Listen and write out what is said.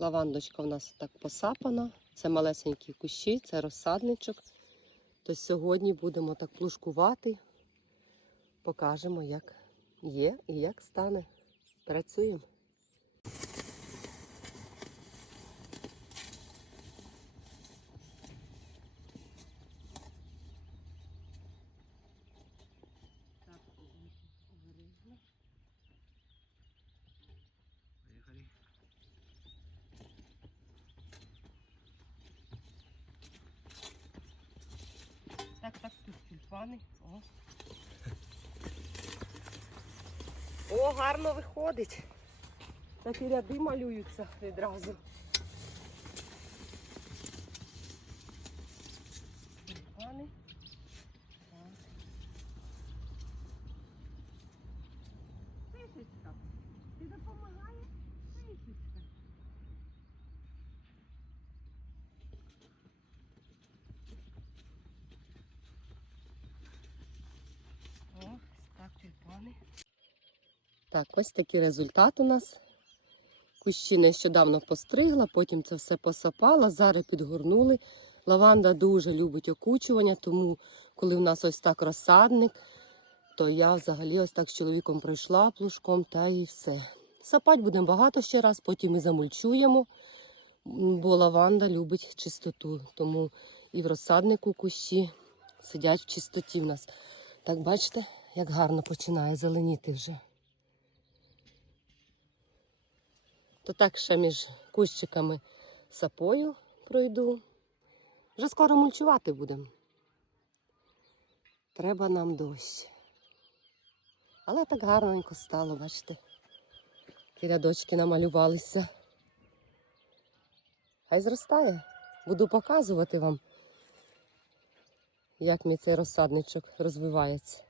Лавандочка у нас так посапана. Це малесенькі кущі, це розсадничок. То сьогодні будемо так плушкувати. Покажемо, як є і як стане. Працюємо. Так, обережно. Поїхали. Так, так, тут. О. О, гарно виходить. Такі ряди малюються відразу. Так. Тисячка. Ти допомагаєш? Тисячка. О, так, ось такий результат у нас. Кущі нещодавно постригла, потім це все посапала, зараз підгорнули. Лаванда дуже любить окучування, тому коли в нас ось так розсадник, то я взагалі ось так з чоловіком пройшла плужком та і все. Сапать будемо багато ще раз, потім ми замульчуємо, бо лаванда любить чистоту. Тому і в розсаднику кущі сидять в чистоті в нас. Так бачите, як гарно починає зеленіти вже. То так ще між кущиками сапою пройду. Вже скоро мульчувати будемо. Треба нам дощ. Але так гарненько стало, бачите. Ті рядочки намалювалися. Хай зростає. Буду показувати вам, як мій цей розсадничок розвивається.